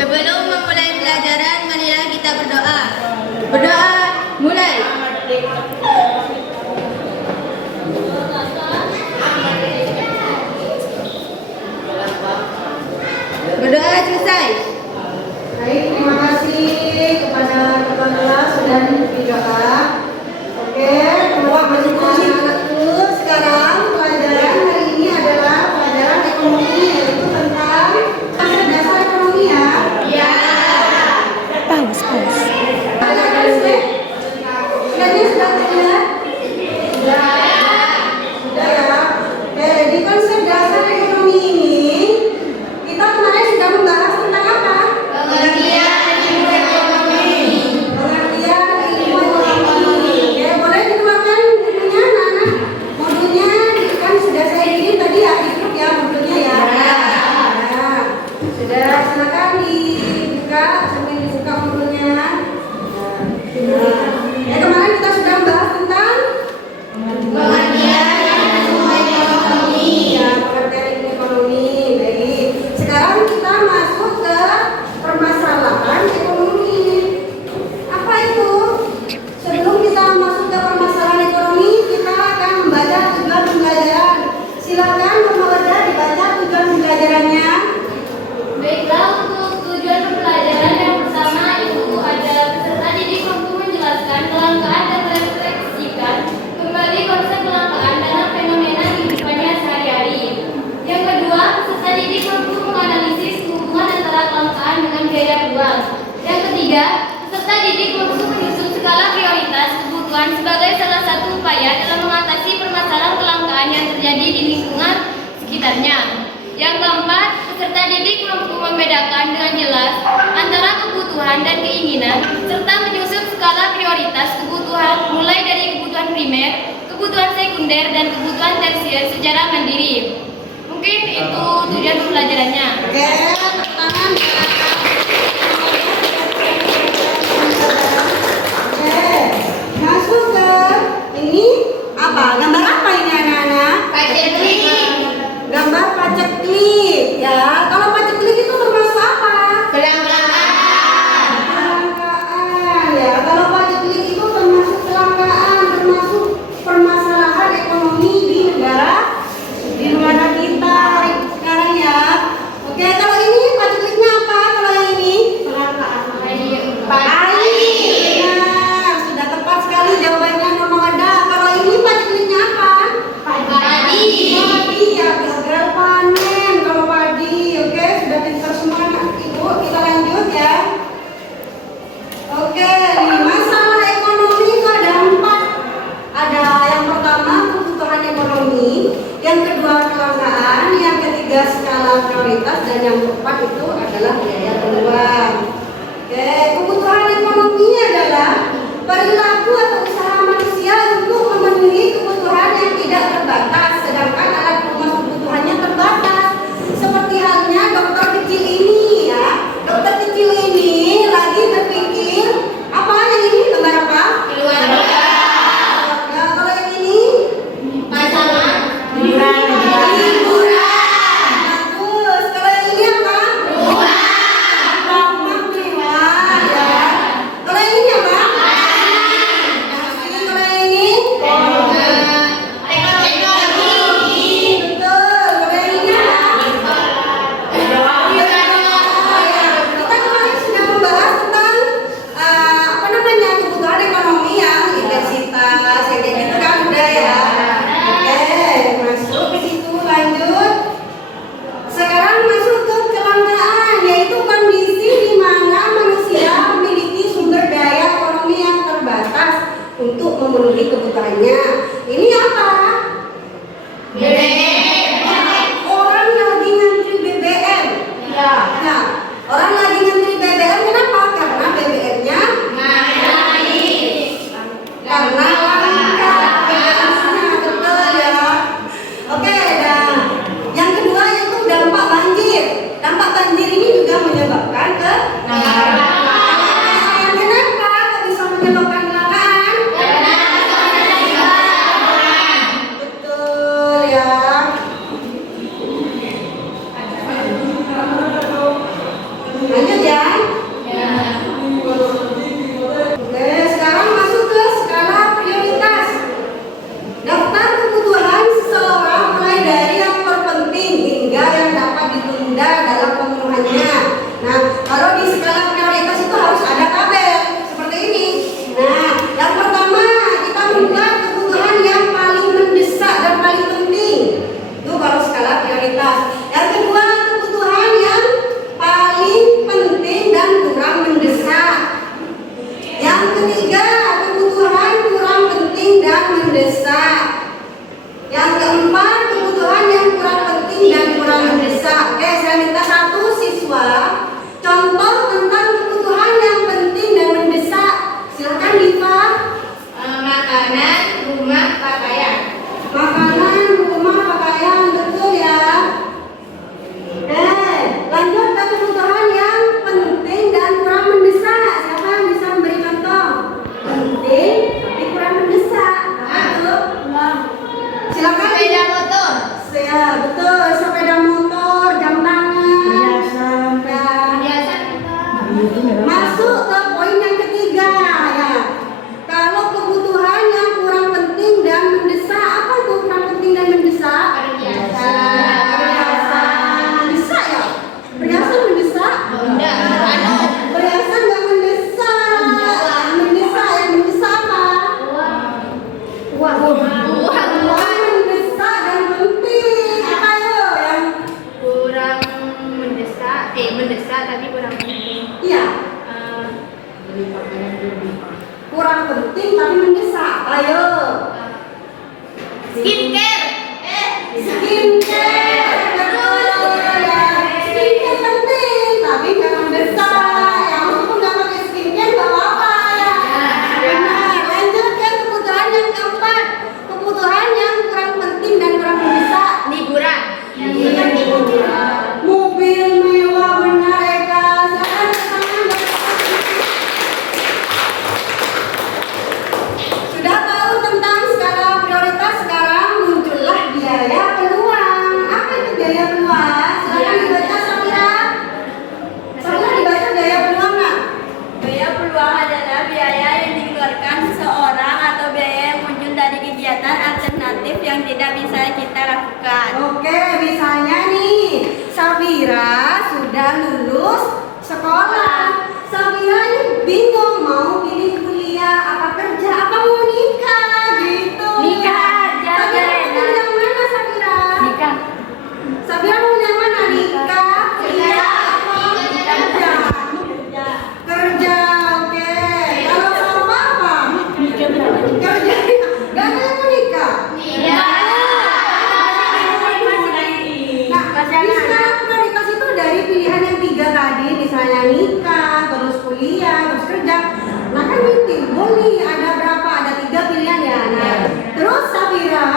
Sebelum memulai pelajaran, marilah kita berdoa. Berdoa, mulai. Berdoa selesai. Baik, terima kasih kepada kepala kelas sudah berdoa. Oke, anak-anakku, sekarang pelajaran hari ini adalah pelajaran ekonomi, yaitu tentang dasar ekonomi ya. Ya. Paus. Kalian sudah terlihat? Sudah ya. Oke, di konsep dasar ekonomi ini kita kemarin sudah membahas tentang apa? Pengertian ilmu ekonomi. Pengertian ilmu ekonomi. Oke, boleh dikeluarkan bukunya anak-anak? Modulnya kan sudah saya kirim tadi ya di grup ya modulnya ya. Nah, sudah silakan dibuka sambil dibuka modulnya. Kemarin kita sudah membahas tentang Pengertian ilmu ekonomi. ya, pengertian ilmu ekonomi. Baik. Sekarang kita masuk ke permasalahan ekonomi. Apa itu? Sebelum kita masuk ke permasalahan ekonomi, kita akan membaca tujuan pembelajaran. Silakan Mama Wardah dibaca tujuan pembelajarannya. Baiklah, untuk tujuan pembelajaran yang pertama itu ada peserta didik mampu menjelaskan kelangkaan dan merefleksikan kembali konsep kelangkaan dalam fenomena kehidupannya sehari-hari. Yang kedua, peserta didik mampu menganalisis hubungan antara kelangkaan dengan biaya jual. Yang ketiga, peserta didik mampu menyusun skala prioritas kebutuhan sebagai salah satu upaya dalam mengatasi permasalahan kelangkaan yang terjadi di lingkungan sekitarnya. Yang keempat, peserta didik mampu membedakan dengan jelas antara kebutuhan dan keinginan, serta menyusun skala prioritas kebutuhan mulai dari kebutuhan primer, kebutuhan sekunder, dan kebutuhan tersier secara mandiri. Mungkin itu tujuan pembelajarannya. Oke, tepuk tangan. Oke, masuk ke ini apa? Gambar apa ini anak-anak? Paceklik. Gambar paceklik ya. Kalau paceklik itu termasuk apa? Kelangkaan. Kelangkaan ya. Kalau paceklik itu termasuk kelangkaan, termasuk permasalahan ekonomi di negara kita sekarang ya. Oke, kalau ini pacekliknya apa? Kalau yang ini? Air. Nah, sudah tepat sekali jawabannya Mama Wardah. Kalau ini pacekliknya apa? Padi. Padi ya, gagal panen kalau padi. Oke, sudah pintar semua anak ibu. Kita lanjut ya. Oke, di masalah ekonomi itu ada 4. Ada yang pertama kebutuhan ekonomi, yang kedua kelangkaan, yang ketiga skala prioritas, dan yang keempat itu adalah biaya keluar. Oke, kebutuhan ekonomi adalah perilaku atau usaha manusia untuk memenuhi kebutuhan yang tidak terbatas, sedangkan alat pemenuh kebutuhannya terbatas. Seperti halnya dokter kecil ini ya. Dokter kecil ini lagi berpikir apa yang ini gambar apa? Keluarga. Ya, kalau yang ini Pasangan. hiburan. Bagus. Kalau yang ini apa? Rumah mewah ya. Kalau yang ini apa? mendesak tapi kurang penting. Iya. Kurang penting tapi mendesak. Ayo. Skincare. Skincare. Betul ya. Skincare penting tapi jangan mendesak. Yang pun nggak pakai skincare nggak apa-apa ya. Benar. Lanjut ke kebutuhan yang keempat. Kebutuhan yang kurang penting dan kurang mendesak. Liburan. Mobil mewah benar Eka. Silakan tangan dan sudah tahu tentang skala prioritas, sekarang muncullah biaya peluang. Apa itu biaya peluang? Silakan dibaca Safira. Safira dibaca biaya peluang nggak? Biaya peluang adalah biaya yang dikeluarkan seseorang atau biaya yang muncul dari kegiatan alternatif yang tidak bisa kita lakukan. Oke, misalnya nih, Safira sudah lulus sekolah. Safira ini bingung mau pilih kuliah apa kerja apa mau nikah gitu. Nikah aja, Safira mau Rena. yang mana Safira? Nikah. Safira mau yang mana? Nikah, kuliah, apa kerja? Kerja, oke. Kalau sama apa? Kerja. Gak ada yang mau nikah. Nah, di skala prioritas itu dari pilihan yang 3 tadi, misalnya nikah, terus kuliah, terus kerja. Nah kan ini timbul nih, ada berapa? Ada 3 pilihan ya. Nah, terus Safira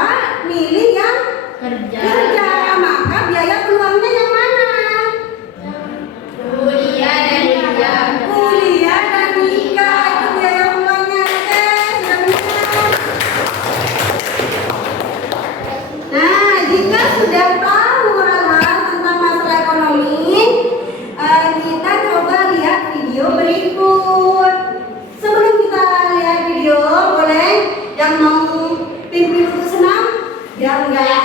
milih yang kerja. Maka biaya peluangnya yang mana? Kuliah dan nikah. Kuliah dan nikah itu biaya peluangnya. Oke, sudah benar. Nah, jika sudah tahu hal-hal tentang masalah ekonomi, kita coba lihat video berikut. Sebelum kita lihat video, boleh yang mau pimpin untuk senam? Biar enggak.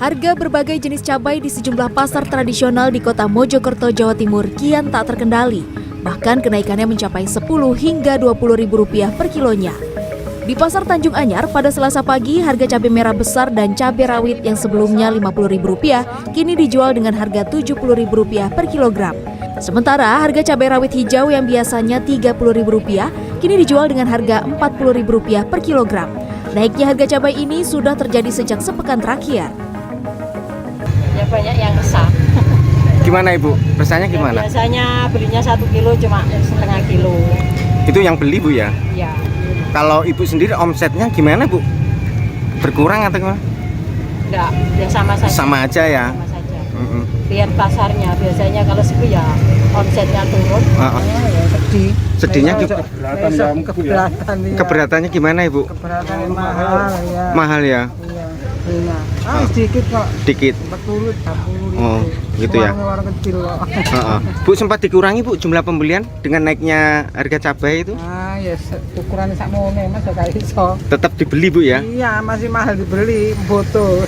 Harga berbagai jenis cabai di sejumlah pasar tradisional di kota Mojokerto, Jawa Timur kian tak terkendali. Bahkan kenaikannya mencapai 10 hingga Rp20.000 per kilonya. Di Pasar Tanjung Anyar pada Selasa pagi, harga cabai merah besar dan cabai rawit yang sebelumnya Rp50.000 kini dijual dengan harga Rp70.000 per kilogram. Sementara harga cabai rawit hijau yang biasanya Rp30.000 kini dijual dengan harga Rp40.000 per kilogram. Naiknya harga cabai ini sudah terjadi sejak sepekan terakhir. Ya banyak yang kesal. Gimana Ibu? Rasanya gimana? Biasanya belinya 1 kilo cuma setengah kilo. Itu yang beli Bu ya? Ya. Kalau Ibu sendiri omsetnya gimana Bu? Berkurang atau gimana? Enggak, ya sama saja. Sama aja ya? Sama saja. Mm-mm. lihat pasarnya. Biasanya kalau sepi ya omsetnya turun. Ya sedih. Sedihnya keberatan ya, keberatan ya. Keberatannya gimana Ibu? Keberatan mahal ya. Mahal ya? Iya. Sedikit kok. Dikit. 40, 30. Oh, gitu ya. Warung kecil kok. Bu, sempat dikurangi Bu jumlah pembelian dengan naiknya harga cabai itu? Ya ukuran sakmono Mas gak iso. Tetap dibeli Bu ya? Iya, masih mahal dibeli, foto.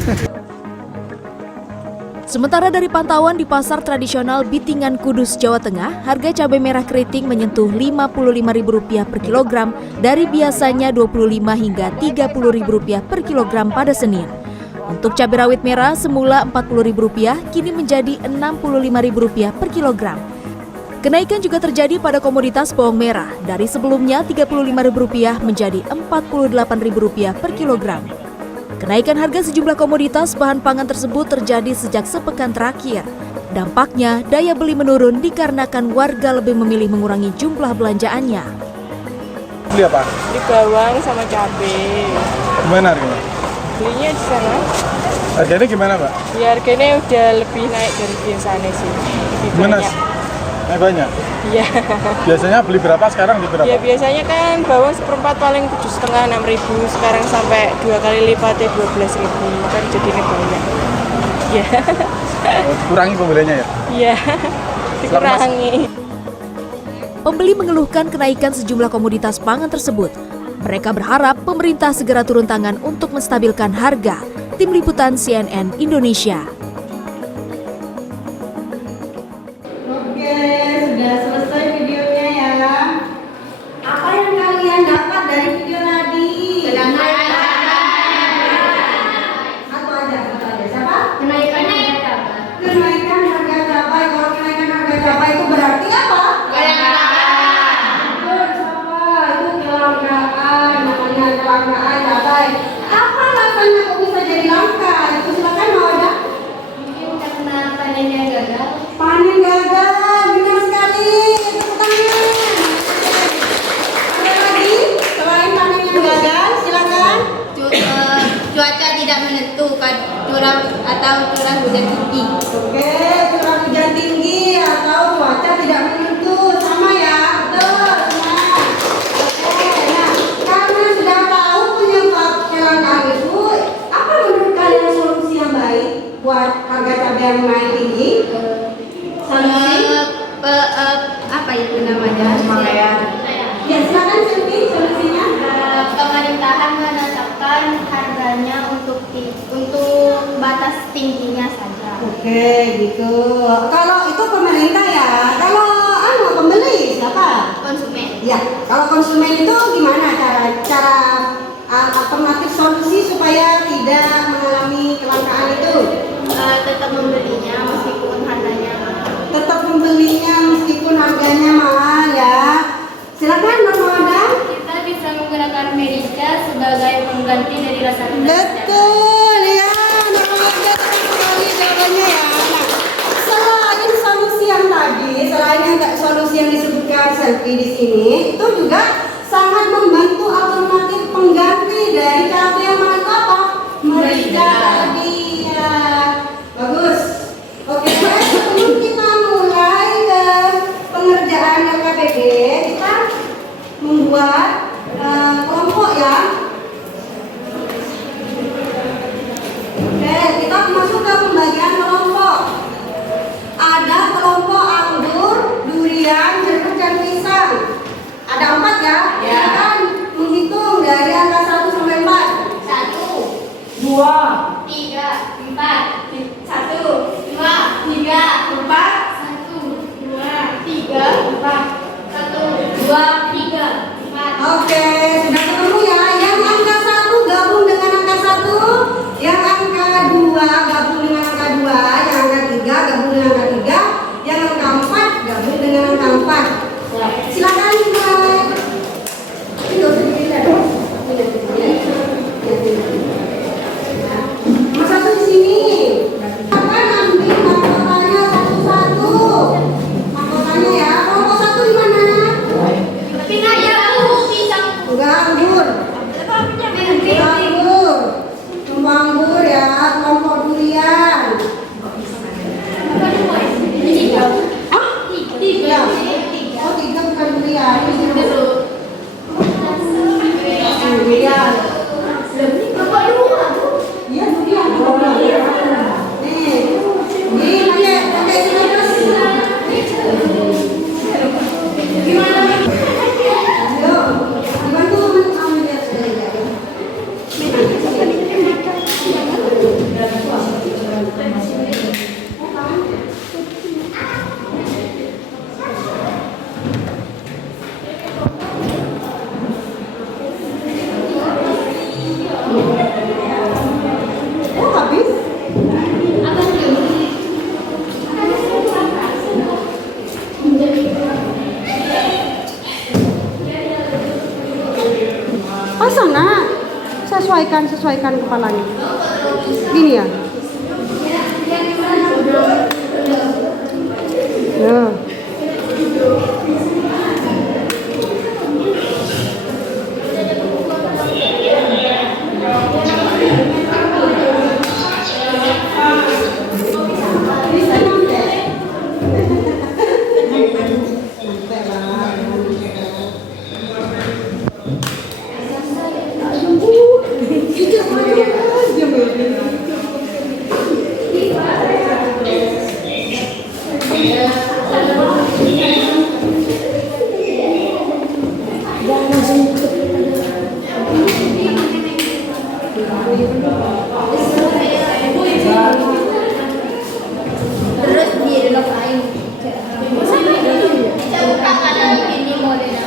Sementara dari pantauan di pasar tradisional Bitingan Kudus, Jawa Tengah, harga cabai merah keriting menyentuh Rp55.000 per kilogram dari biasanya Rp25 hingga Rp30.000 per kilogram pada Senin. Untuk cabai rawit merah semula Rp40.000 kini menjadi Rp65.000 per kilogram. Kenaikan juga terjadi pada komoditas bawang merah dari sebelumnya Rp35.000 menjadi Rp48.000 per kilogram. Kenaikan harga sejumlah komoditas bahan pangan tersebut terjadi sejak sepekan terakhir. Dampaknya, daya beli menurun dikarenakan warga lebih memilih mengurangi jumlah belanjaannya. Beli apa? Di bawang sama cabai. Gimana harganya? Belinya di sana. Harganya gimana Pak? Ya harganya udah lebih naik dari biasanya sih. Lebih Gimana? banyak. Naik banyak? Iya. Biasanya beli berapa, sekarang di berapa? Ya biasanya kan bawang seperempat paling 7,5 6.000, sekarang sampai 2 kali lipatnya 12.000, kan jadi banyak. Iya. Kurangi pembeliannya ya? Iya. Dikurangi. Pembeli mengeluhkan kenaikan sejumlah komoditas pangan tersebut. Mereka berharap pemerintah segera turun tangan untuk menstabilkan harga. Tim Liputan CNN Indonesia. Oke, sudah selesai videonya ya. Apa yang kalian dapat dari video tadi? Satu aja. Siapa? Kenaikan harga cabai. Kenaikan harga cabai. Kalau kenaikan harga cabai itu berarti apa? Betul, sama. Itu kelangkaan. Namanya kelangkaan cabai. Apa alasannya kok bisa jadi langka? Itu silakan Mawada. Mungkin karena panennya gagal. Panen gagal, benar sekali. Tepuk tangan. Ada lagi selain panen yang gagal, silakan. Cuaca tidak menentu, curah hujan tinggi. Oke, curah hujan tinggi atau cuaca tidak menentu, sama ya, betul. Nah, oke, nah karena sudah tahu penyebab kelangkaan itu, apa menurut kalian solusi yang baik buat harga cabai yang naik tinggi? Solusi? Apa itu namanya? Ya silakan Sylvie, solusinya. Pemerintahan menetapkan harganya untuk batas tingginya saja. Oke, gitu. Kalau itu pemerintah ya. Kalau pembeli siapa? Konsumen. Ya, kalau konsumen itu gimana cara alternatif solusi supaya tidak mengalami kelangkaan itu? Tetap membelinya meskipun harganya mahal. Tetap membelinya meskipun harganya mahal ya. Silakan Norma. Kita bisa menggunakan merica sebagai pengganti dari rasa pedas. Betul ya, Norma sekali jawabannya ya. Nah, selain solusi yang tadi, solusi yang disebutkan Selfie di sini, itu juga sangat membantu alternatif pengganti dari cabai yang mana apa? Merica tadi ya. Bagus. Oke, sebelum kita mulai ke pengerjaan LKPD, kita membuat kelompok ya. Oke, kita masuk ke pembagian kelompok. Ada kelompok anggur, durian, jeruk, dan pisang. Ada 4 ya? Ya. Kita kan menghitung dari angka 1 sampai 4. 1, 2, 3, 4, 1, 2, 3, 4, 1, 2, 3, 4, 1, 2, 3, 4. Oke, sudah ketemu ya. Yang angka 1 gabung dengan angka 1, yang angka 2 gabung dengan angka 2, yang angka 3 gabung dengan angka 3, yang angka 4 gabung dengan angka 4. Silakan sesuaikan kepalanya. Gini ya. Ya. Terus direlokain. Coba ada ini modelnya.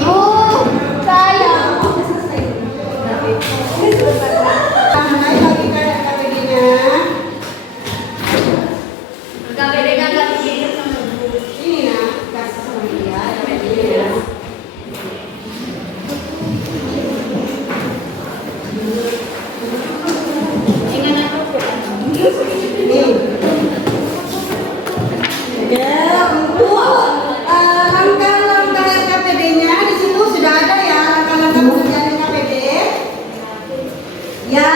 Oh, sayang. Naik lagi KPD-nya. KPD-nya nggak dikirim sama Ini nah, kasih sama dia KPD-nya. Nih. Ya, untuk langkah-langkah KPD-nya di situ sudah ada ya, langkah-langkah pekerjaan KPD. Ya.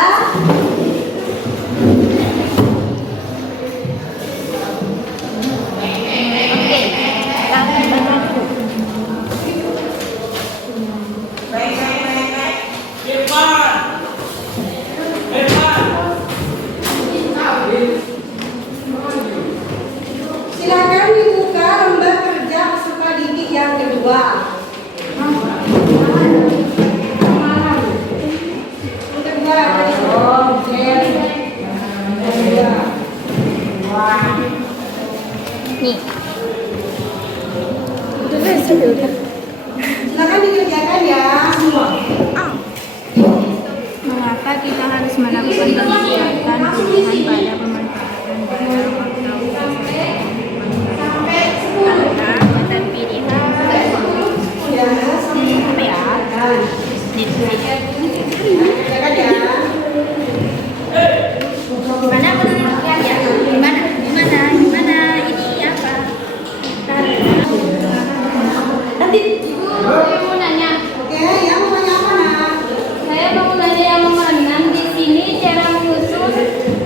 Silakan dibuka lembar kerja peserta didik yang kedua. Nih. Silakan dikerjakan ya semua. Mengapa kita harus melakukan kegiatan pilihan pada pemanfaatan barang karena buatan pilihan Ya, apa ya? silakan ya. Gimana menurut kalian? Gimana? Ini apa? Ibu, saya mau nanya. Oke, yang mau tanya apa nak? Saya mau nanya yang mana di sini cara menyusun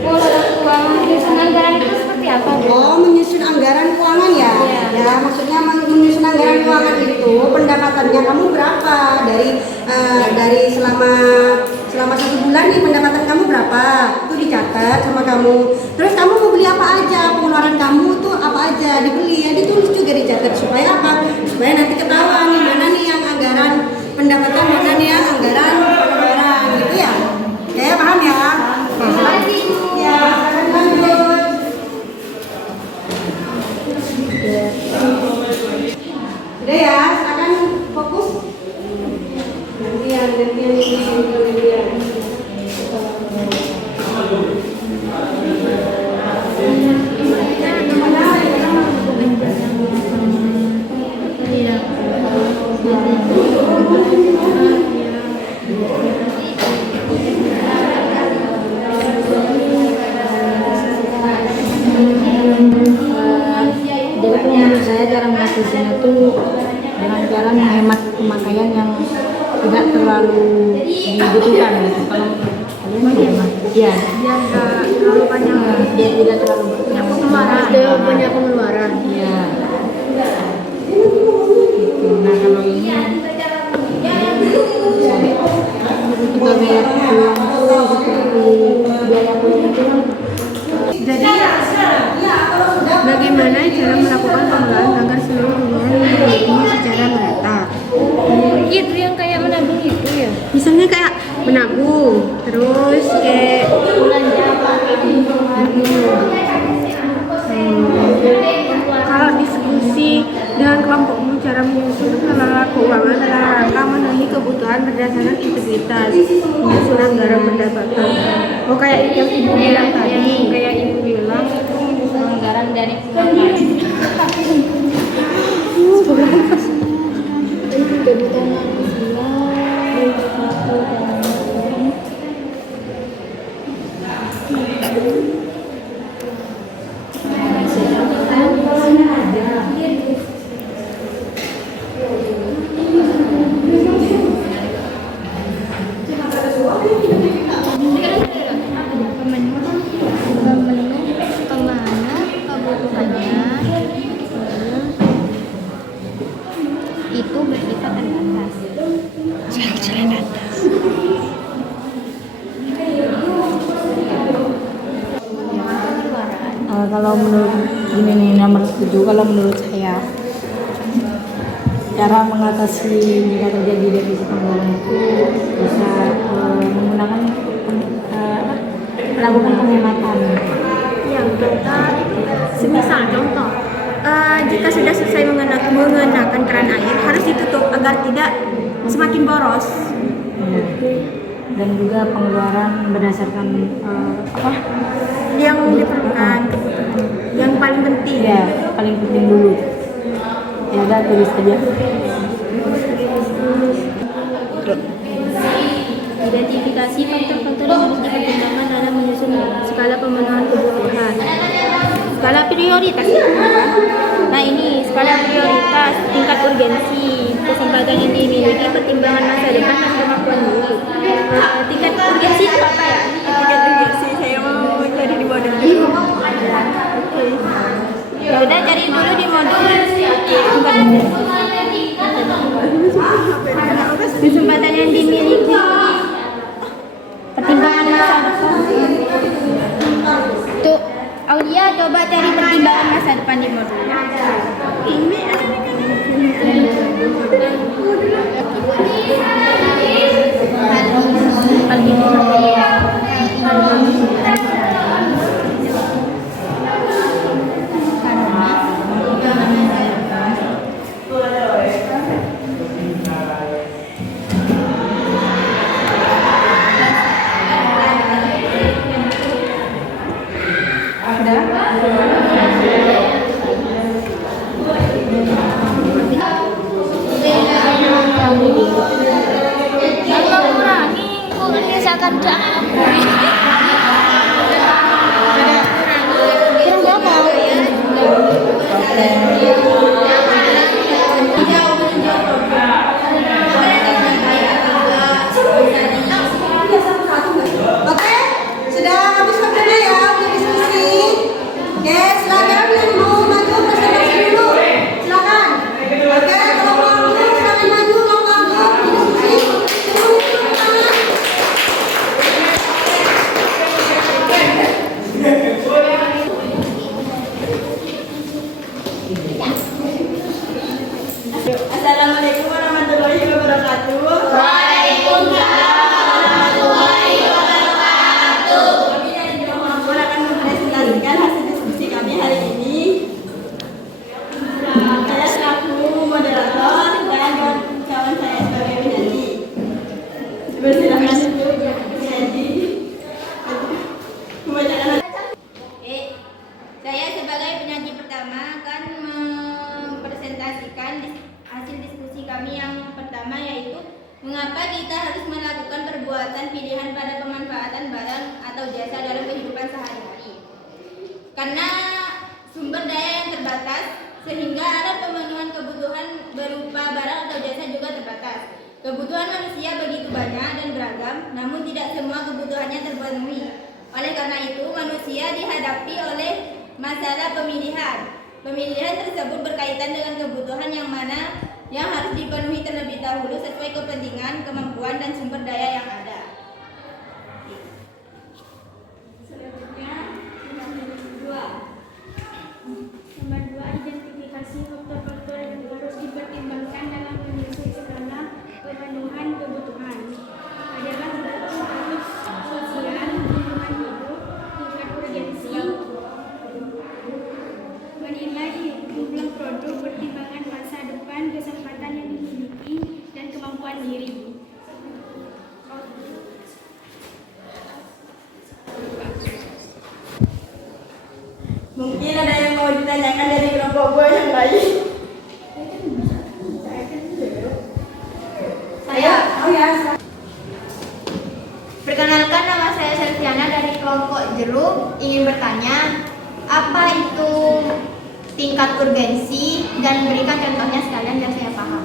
pola keuangan menyusun anggaran itu seperti apa, Bu? Oh, menyusun anggaran keuangan ya? Iya. Ya, maksudnya menyusun anggaran keuangan itu pendapatannya kamu berapa dari selama 1 bulan nih pendapatan kamu berapa? Itu dicatat sama kamu. Terus kamu mau beli apa aja? Pengeluaran kamu tuh apa aja dibeli? Ya ditulis juga dicatat supaya apa? Supaya nanti ketahuan nih mana nih yang anggaran pendapatan, mana nih yang anggaran pengeluaran gitu ya? Ya, paham ya? Terima kasih, Bu. Ya, silakan lanjut. Udah ya, silakan fokus. Gantian ini. Jadi menurut saya cara melakukannya itu dengan cara menghemat pemakaian yang tidak terlalu dibutuhkan gitu. Kalau kalian menghemat, ya biar terlalu banyak, biar tidak terlalu banyak pengeluaran. Banyak pengeluaran. Ya. Gitu. Nah kalau ini kita bayar uang biaya kuliah itu kan. Jadi ya, kalau sudah Bagaimana cara melakukan pengelolaan agar seluruh pengeluaran dihitung secara merata? Itu yang kayak menabung itu ya? Misalnya kayak menabung, terus kayak Belanja apa? kalau diskusi dengan kelompokmu cara menyusun pengelola keuangan dalam rangka memenuhi kebutuhan berdasarkan integritas, menyusun anggaran pendapatan. Oh kayak yang ibu bilang tadi, kayak ibu bilang Anggaran dari pengeluaran. kebutuhan manusia baik satu dan itu bersifat terbatas. Kalau menurut ini nih nomor 7, kalau menurut saya cara mengatasi jika terjadi defisit anggaran itu bisa menggunakan melakukan penghematan. Yang pertama, semisal contoh, jika sudah selesai mengenakan keran air harus ditutup agar tidak semakin boros. Dan juga pengeluaran berdasarkan Yang diperlukan, yang paling penting. ya paling penting dulu. Ya udah tulis aja. Identifikasi faktor-faktor yang harus dipertimbangkan dalam menyusun skala pemenuhan kebutuhan. Skala prioritas itu kan? Nah ini skala prioritas, tingkat urgensi, kesempatan yang dimiliki, pertimbangan masa depan dan kemampuan dulu. Tingkat urgensi itu apa ya? Tingkat urgensi saya mau cari di modul. Oke. Ya udah cari dulu di modul. Kesempatan yang dimiliki, pertimbangan masa depan. Tuh, Aulia coba cari pertimbangan masa depan di modul. Ini Oke, sudah habis waktunya ya untuk diskusi. Oke, silakan yang mau maju presentasi dulu. Silakan. Oke, kalau mau silakan maju, kalau mau diskusi. Assalamualaikum warahmatullahi wabarakatuh. Kami dari Biro Mampur akan mempresentasikan hasil diskusi kami hari ini. Saya selaku moderator dan kawan saya sebagai penyanyi. Bersilakan untuk menyanyi. Membacakan Saya sebagai penyanyi pertama akan mempresentasikan hasil diskusi kami yang pertama, yaitu mengapa kita harus melakukan perbuatan pilihan pada pemanfaatan barang atau jasa dalam kehidupan sehari-hari. Karena sumber daya yang terbatas, sehingga alat pemenuhan kebutuhan berupa barang atau jasa juga terbatas. Kebutuhan manusia begitu banyak dan beragam, namun tidak semua kebutuhannya terpenuhi. Oleh karena itu, manusia dihadapi oleh masalah pemilihan. Pemilihan tersebut berkaitan dengan kebutuhan yang mana yang harus dipenuhi terlebih dahulu sesuai kepentingan, kemampuan, dan sumber daya yang ada. selanjutnya Nomor 2, identifikasi faktor-faktor yang harus dipertimbangkan dalam menyusun skala pemenuhan kebutuhan. Adalah status sosial, lingkungan hidup, tingkat urgensi, menilai jumlah produk, pertimbangan masa depan, kesempatan yang dimiliki, dan kemampuan diri. ingin bertanya, apa itu tingkat urgensi dan berikan contohnya sekalian biar saya paham.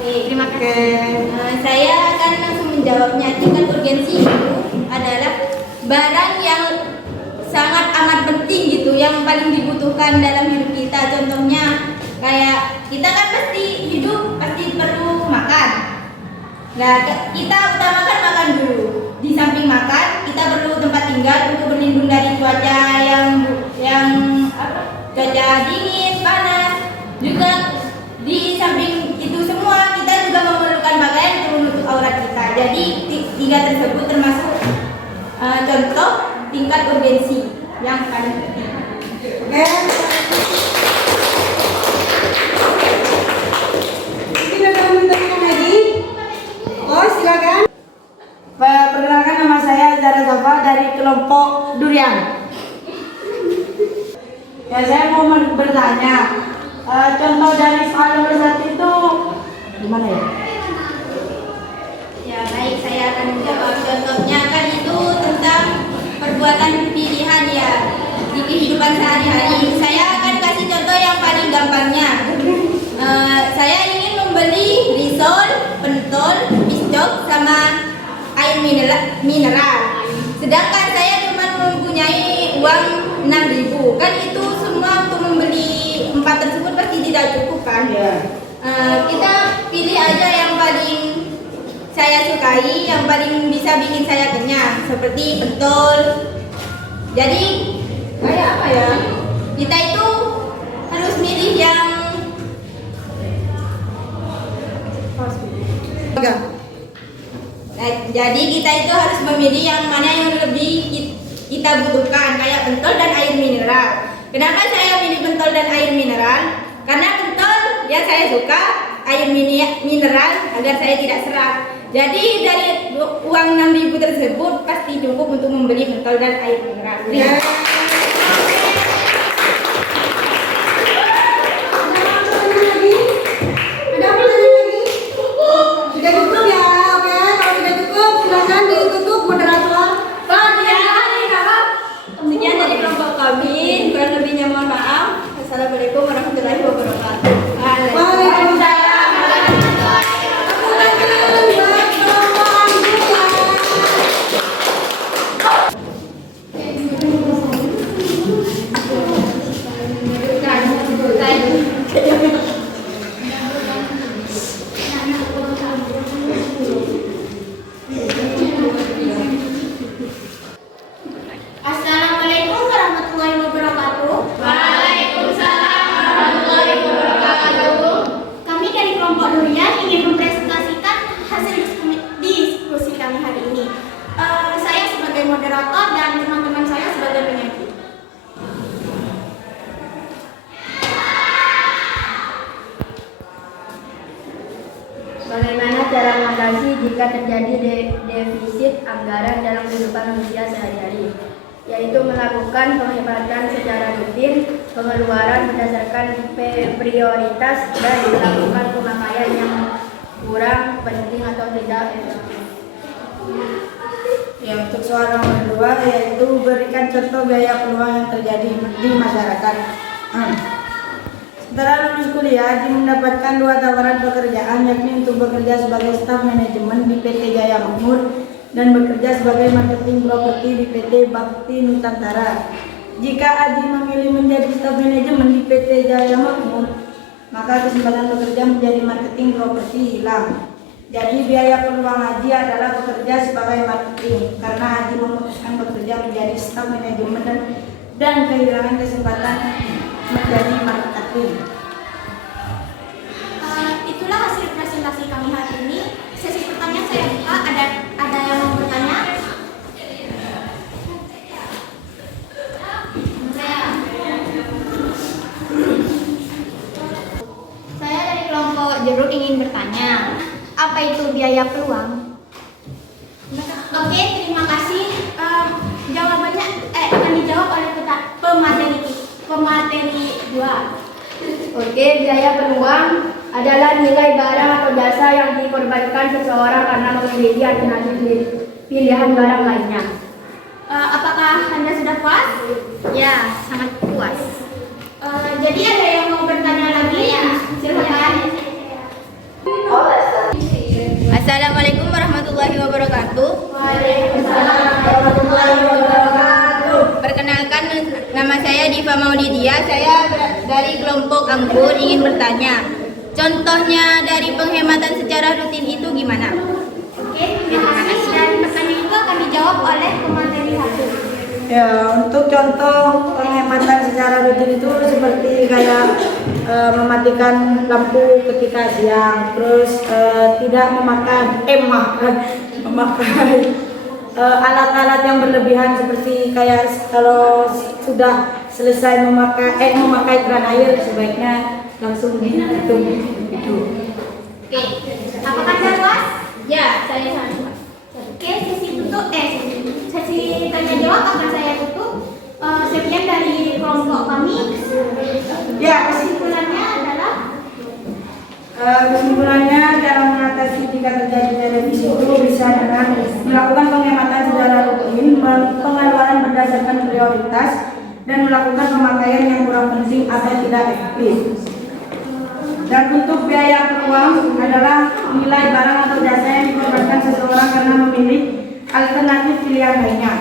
Terima kasih. Saya akan langsung menjawabnya. Tingkat urgensi itu adalah barang yang sangat amat penting gitu, yang paling dibutuhkan dalam hidup kita. Contohnya kayak kita kan pasti hidup pasti perlu makan. Nah, kita utamakan makan dulu. Di samping makan, kita perlu tempat tinggal untuk berlindung dari cuaca yang cuaca dingin, panas. Juga di samping itu semua kita juga memerlukan pakaian untuk menutup aurat kita. Jadi tiga tersebut termasuk contoh tingkat urgensi yang paling penting. Oke. Mungkin ada yang minta lagi? Oh, silakan. Perkenalkan, nama saya Zara Safa dari kelompok Durian. Ya, saya mau bertanya, contoh dari soal nomor 1 itu gimana ya? Ya baik, saya akan menjawab. Contohnya kan itu tentang perbuatan pilihan ya di kehidupan sehari-hari. Saya akan kasih contoh yang paling gampangnya. Saya ingin membeli risol, pentol, piscok, sama air mineral. Sedangkan saya cuma mempunyai uang 6.000. Kan itu semua untuk membeli 4 tersebut pasti tidak cukup kan? Kita pilih aja yang paling saya sukai, yang paling bisa bikin saya kenyang, seperti pentol. Jadi kayak apa ya? Kita itu harus milih yang jadi kita itu harus memilih yang mana yang lebih kita butuhkan, kayak pentol dan air mineral. Kenapa saya milih pentol dan air mineral? Karena pentol ya saya suka, air mineral agar saya tidak serak. Jadi dari uang 6.000 tersebut pasti cukup untuk membeli pentol dan air mineral. Sudah cukup ya, oke. Kalau sudah cukup, silakan ditutup moderator. Sekian dari kelompok kami, kurang lebihnya mohon maaf. Assalamualaikum warahmatullahi wabarakatuh. Waalaikumsalam. Assalamualaikum warahmatullahi wabarakatuh. Waalaikumsalam warahmatullahi wabarakatuh. Kami dari kelompok Durian ingin mempresentasikan hasil diskusi kami hari ini. Saya sebagai moderator dan teman-teman saya sebagai penyaji. Bagaimana cara mengatasi jika terjadi defisit anggaran dalam kehidupan manusia sehari-hari? Yaitu melakukan penghematan secara rutin, pengeluaran berdasarkan prioritas, dan melakukan pemakaian yang kurang penting atau tidak efektif. Ya, untuk soal nomor 2 yaitu berikan contoh biaya peluang yang terjadi di masyarakat. Setelah lulus kuliah, Haji mendapatkan 2 tawaran pekerjaan, yakni untuk bekerja sebagai staf manajemen di PT Jaya Makmur dan bekerja sebagai marketing properti di PT Bakti Nusantara. Jika Haji memilih menjadi staf manajemen di PT Jaya Makmur, maka kesempatan bekerja menjadi marketing properti hilang. Jadi biaya peluang Haji adalah bekerja sebagai marketing, karena Haji memutuskan bekerja menjadi staf manajemen dan kehilangan kesempatan menjadi marketing. Itulah hasil presentasi kami hari ini. Sesi pertanyaan saya buka. Ada yang mau bertanya? Saya dari kelompok Jeruk ingin bertanya, apa itu biaya peluang? Oke, terima kasih. Jawabannya akan dijawab oleh pemateri 2. Oke, biaya peluang adalah nilai barang atau jasa yang dikorbankan seseorang karena memiliki alternatif pilihan barang lainnya. Apakah Anda sudah puas? Ya, sangat puas. Jadi ada yang mau bertanya lagi? Silakan. Assalamualaikum warahmatullahi wabarakatuh. Waalaikumsalam warahmatullahi wabarakatuh. Perkenalkan, nama saya Diva Maulidia. Saya dari kelompok Anggur ingin bertanya. Contohnya dari penghematan secara rutin itu gimana? Oke, terima kasih. Dan pertanyaan itu akan dijawab oleh pemateri satu. Ya, untuk contoh penghematan secara rutin itu seperti kayak mematikan lampu ketika siang, terus tidak memakai alat-alat yang berlebihan seperti kayak kalau sudah selesai memakai keran air sebaiknya langsung ditutup itu. Oke, apakah Anda puas? Ya, saya sangat puas. Oke, sesi tanya jawab akan saya tutup. Sekian dari kelompok kami. Ya, Kesimpulannya adalah kesimpulannya dalam mengatasi jika terjadi televisi itu bisa dengan melakukan penghematan secara rutin, pengeluaran berdasarkan prioritas, dan melakukan pemakaian yang kurang penting atau tidak efektif. Dan untuk biaya peruang adalah nilai barang atau jasa yang dikorbankan seseorang karena memilih alternatif pilihan lainnya.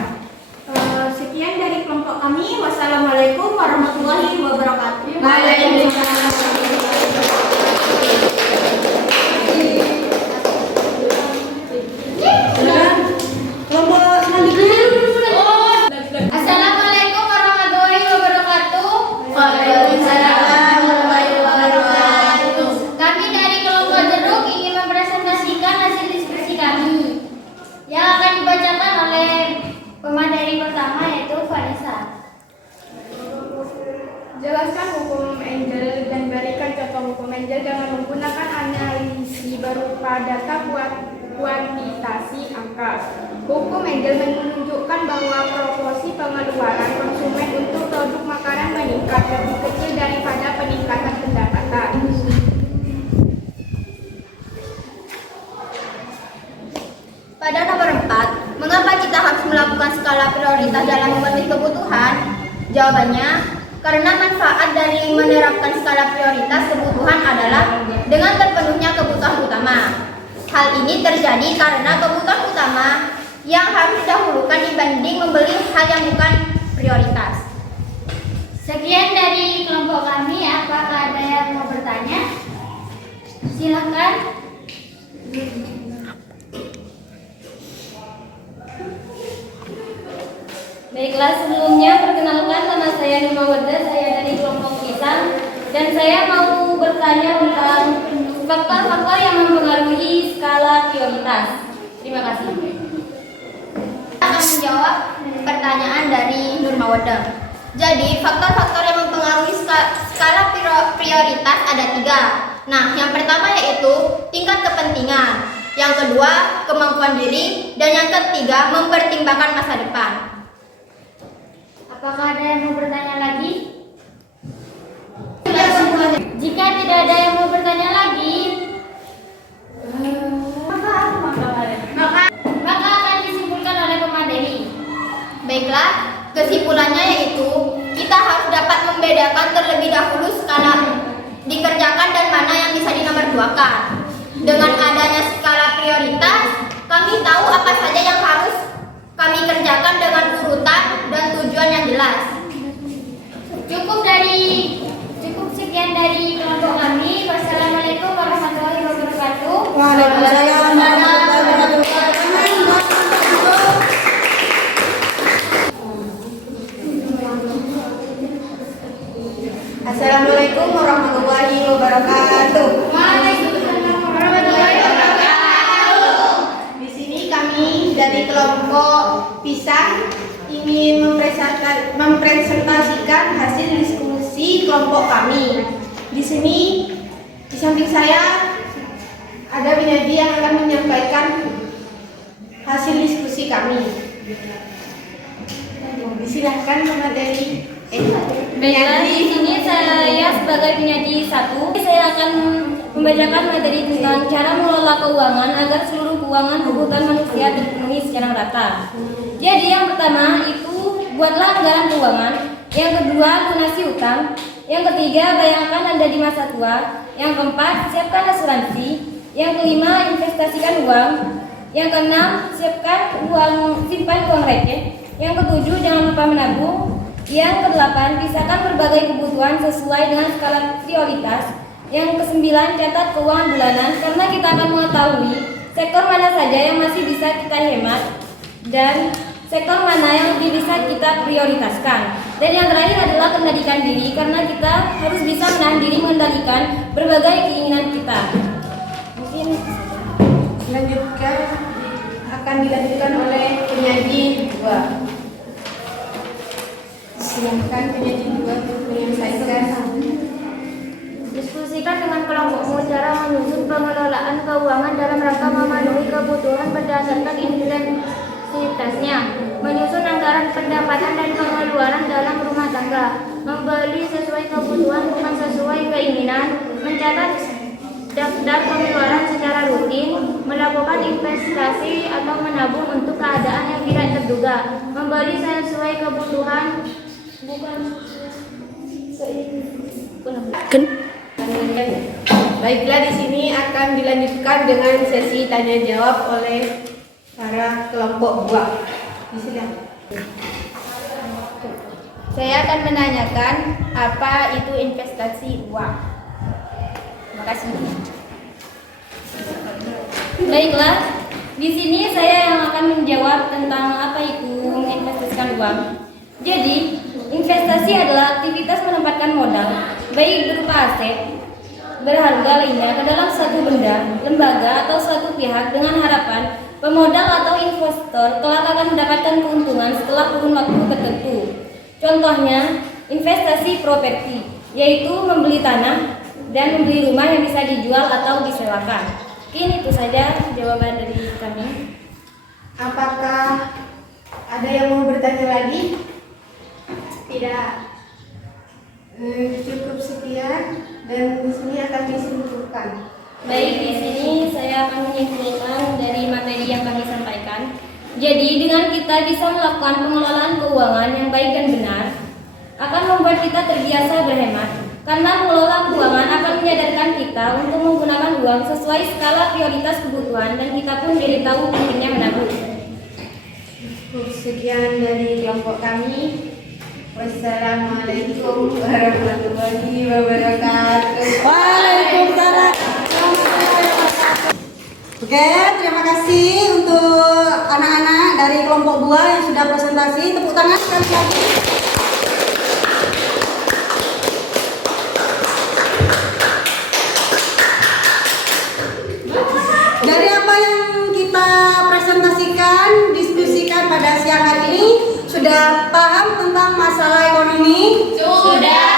sekian dari kelompok kami. Wassalamualaikum warahmatullahi wabarakatuh. Waalaikumsalam. Kelompok selanjutnya. Assalamualaikum warahmatullahi wabarakatuh. Waalaikumsalam warahmatullahi wabarakatuh. Kami dari kelompok jeruk ingin mempresentasikan hasil diskusi kami yang akan dibacakan oleh pemateri pertama yaitu Vanessa. Jelaskan hukum Engel dan berikan contoh hukum Engel dengan menggunakan analisis berupa data kuantitasi angka. Hukum Engel menunjukkan bahwa proporsi pengeluaran konsumen untuk produk makanan meningkat lebih kecil daripada peningkatan pendapatan. Pada nomor 4, mengapa kita harus melakukan skala prioritas dalam memenuhi kebutuhan? Jawabannya, karena manfaat dari menerapkan skala prioritas kebutuhan adalah dengan terpenuhnya kebutuhan utama. Hal ini terjadi karena kebutuhan utama yang harus didahulukan dibanding membeli hal yang bukan prioritas. Sekian dari kelompok kami. Apakah ada yang mau bertanya? Silakan. Baiklah, sebelumnya perkenalkan nama saya Numa Weda, saya dari kelompok Pisang, dan saya mau bertanya tentang faktor-faktor yang mempengaruhi skala prioritas. Terima kasih. Akan menjawab pertanyaan dari Nur Mawada. Jadi, faktor-faktor yang mempengaruhi skala prioritas ada 3. Nah, yang pertama yaitu tingkat kepentingan, yang kedua kemampuan diri, dan yang ketiga mempertimbangkan masa depan. Apakah ada yang mau bertanya lagi? Jika tidak ada yang mau bertanya lagi, maka akan disimpulkan oleh pemateri. Baiklah, kesimpulannya yaitu kita harus dapat membedakan terlebih dahulu skala dikerjakan dan mana yang bisa dinomorduakan. Dengan adanya skala prioritas, kami tahu apa saja yang harus kami kerjakan dengan urutan dan tujuan yang jelas. Cukup sekian dari kelompok kami. Wassalamualaikum warahmatullahi wabarakatuh. Waalaikumsalam warahmatullahi wabarakatuh. Assalamualaikum warahmatullahi wabarakatuh. Waalaikumsalam warahmatullahi wabarakatuh. Di sini kami dari kelompok Pisang ingin mempresentasikan hasil diskusi kelompok kami. Di sini di samping saya ada Winadi yang akan menyampaikan hasil diskusi kami. Silahkan pemateri. Baiklah, di sini saya sebagai penyaji 1, saya akan membacakan materi tentang cara mengelola keuangan agar seluruh keuangan kebutuhan manusia terpenuhi secara merata. Jadi yang pertama itu buatlah anggaran keuangan, yang kedua lunasi utang, yang ketiga bayangkan Anda di masa tua, yang keempat siapkan asuransi, yang kelima investasikan uang, yang keenam simpan uang receh, yang ketujuh jangan lupa menabung, yang kedelapan pisahkan berbagai kebutuhan sesuai dengan skala prioritas, yang kesembilan catat keuangan bulanan karena kita akan mengetahui sektor mana saja yang masih bisa kita hemat dan sektor mana yang lebih bisa kita prioritaskan. Dan yang terakhir adalah kendalikan diri karena kita harus bisa menahan diri mengendalikan berbagai keinginan kita. Mungkin akan dilanjutkan oleh penyaji 2. Silakan penyaji 2 untuk menyampaikan. Diskusikan dengan kelompokmu cara menyusun pengelolaan keuangan dalam rangka memenuhi kebutuhan berdasarkan intensitasnya, menyusun anggaran pendapatan dan pengeluaran dalam rumah tangga, membeli sesuai kebutuhan bukan sesuai keinginan, mencatat daftar pengeluaran secara rutin, melakukan investasi atau menabung untuk keadaan yang tidak terduga, membeli sesuai kebutuhan bukan Baiklah, di sini akan dilanjutkan dengan sesi tanya jawab oleh para kelompok buah. Silakan. Saya akan menanyakan apa itu investasi uang. Terima kasih. baiklah, di sini saya yang akan menjawab tentang apa itu menginvestasikan uang. Jadi, investasi adalah aktivitas menempatkan modal, baik berupa aset berharga lainnya ke dalam suatu benda, lembaga atau suatu pihak dengan harapan pemodal atau investor kelak akan mendapatkan keuntungan setelah kurun waktu tertentu. Contohnya, investasi properti, yaitu membeli tanah dan membeli rumah yang bisa dijual atau disewakan. Mungkin itu saja jawaban dari kami. Apakah ada yang mau bertanya lagi? Tidak. Cukup sekian dan di sini akan disimpulkan. Baik, di sini saya akan menyimpulkan dari materi yang kami sampaikan. Jadi, dengan kita bisa melakukan pengelolaan keuangan yang baik dan benar, akan membuat kita terbiasa berhemat. Karena mengelola keuangan akan menyadarkan kita untuk menggunakan uang sesuai skala prioritas kebutuhan dan kita pun jadi tahu pentingnya menabung. Sekian dari kelompok kami. Wassalamualaikum warahmatullahi wabarakatuh. Waalaikumsalam. Oke, terima kasih untuk anak-anak dari kelompok buah yang sudah presentasi. Tepuk tangan sekali lagi. Dari apa yang kita presentasikan, diskusikan pada siang hari ini, sudah paham tentang masalah ekonomi? Sudah.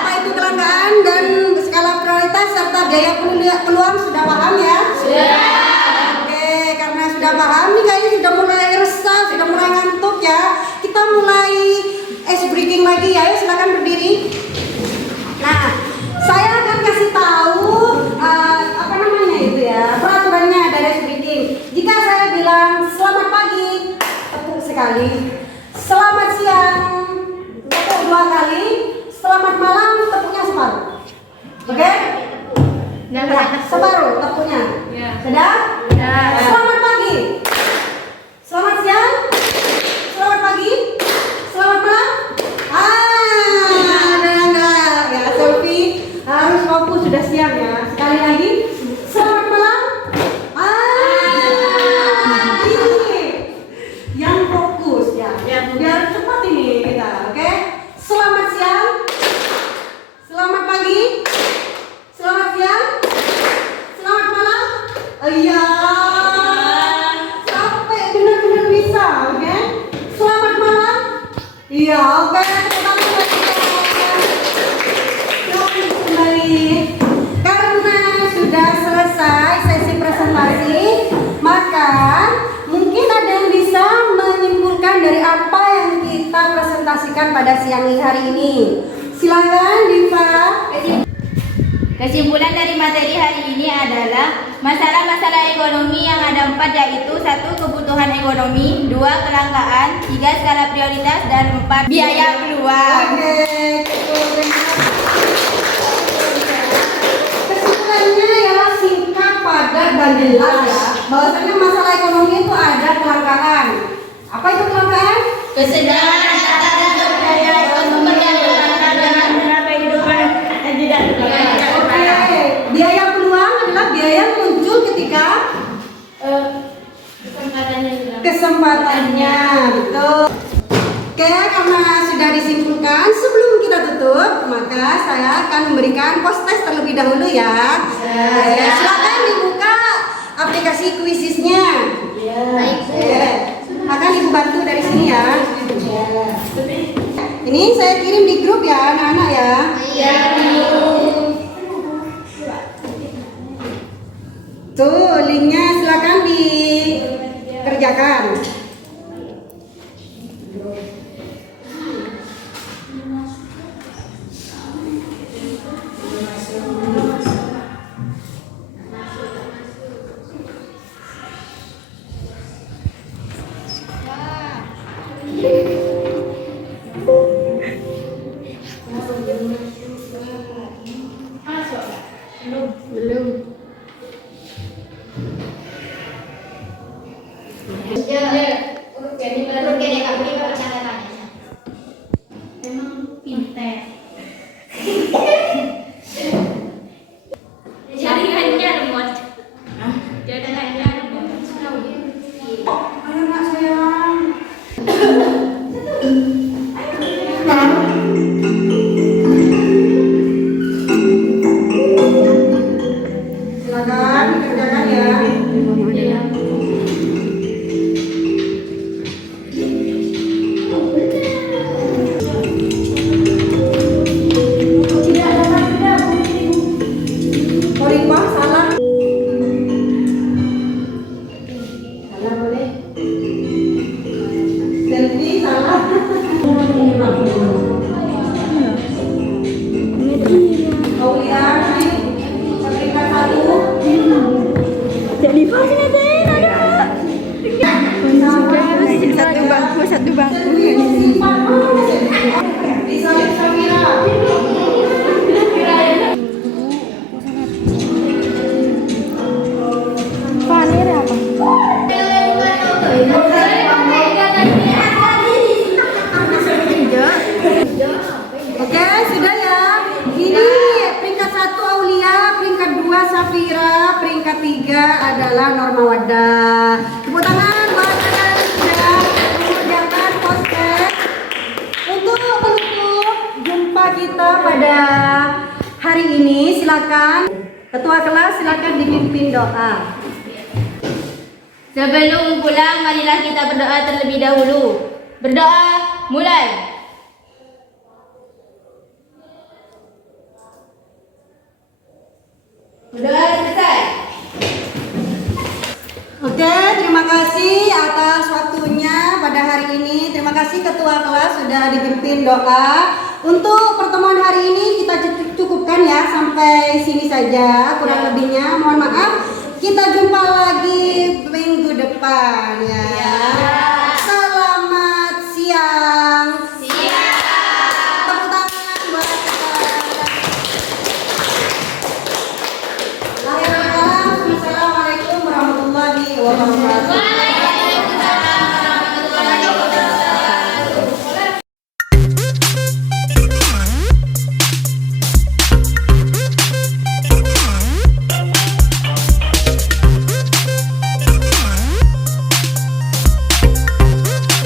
Apa itu kelangkaan dan skala prioritas serta biaya peluang sudah paham ya? Sudah. Oke, karena sudah paham nih kayaknya sudah mulai resah, sudah mulai ngantuk ya. Kita mulai ice breaking lagi ya. Ayo silakan berdiri. Nah, saya akan kasih tahu apa namanya itu ya, peraturannya dari ice breaking. Jika saya bilang selamat pagi, tepuk sekali. Selamat siang, tepuk 2 kali. Selamat malam, tepuknya separuh. Oke? Ya, separuh tepuknya. Sudah? Selamat pagi. Selamat siang. Selamat pagi. Selamat malam. Enggak. Ya, Sophie harus fokus, sudah siang ya. Sekali lagi. Selamat malam. Ini yang fokus ya. Biar cepat ini kita, oke? Selamat siang. Selamat pagi. Selamat siang. Selamat malam. Iya. Sampai benar-benar bisa, oke? Selamat malam. Iya, oke. Kembali. Karena sudah selesai sesi presentasi, maka mungkin ada yang bisa menyimpulkan dari apa yang kita presentasikan pada siang hari ini. Silakan, Diva. Kesimpulan dari materi hari ini adalah masalah-masalah ekonomi yang ada 4, yaitu 1. Kebutuhan ekonomi, 2. Kelangkaan, 3. Skala prioritas, dan 4. Biaya keluar. Oke, kesimpulannya ya singkat, padat, dan jelas ya. Bahwasanya masalah ekonomi itu ada kelangkaan. Apa itu kelangkaan? Kesederhanaan antara biaya sumber daya dengan kehidupan yang tidak Oke, biaya peluang adalah biaya yang muncul ketika kesempatannya, betul. Oke, karena sudah disimpulkan, sebelum kita tutup, maka saya akan memberikan post test terlebih dahulu ya. Silakan dibuka aplikasi Quizizz-nya. Akan ibu bantu dari sini ya. Ini saya kirim di grup ya, anak-anak ya. Tuh, linknya silakan dikerjakan. Anak sayang. Silakan dikerjakan ya. Koripah salah. Salah boleh. Selfie salah. Aulia, peringkat 1. Satu bangku. Disalib Samira. Oke, sudah ya. Ini peringkat 1 Aulia, peringkat 2 Safira, peringkat 3 adalah Norma Wada. Tepuk tangan buat kalian sudah mengerjakan post-test. Untuk penutup jumpa kita pada hari ini, silakan ketua kelas silakan dipimpin doa. Sebelum pulang, marilah kita berdoa terlebih dahulu. Berdoa, mulai. Berdoa selesai. Oke, terima kasih atas waktunya pada hari ini. Terima kasih ketua kelas sudah dipimpin doa. Untuk pertemuan hari ini kita cukupkan ya sampai sini saja. Kurang lebihnya mohon maaf.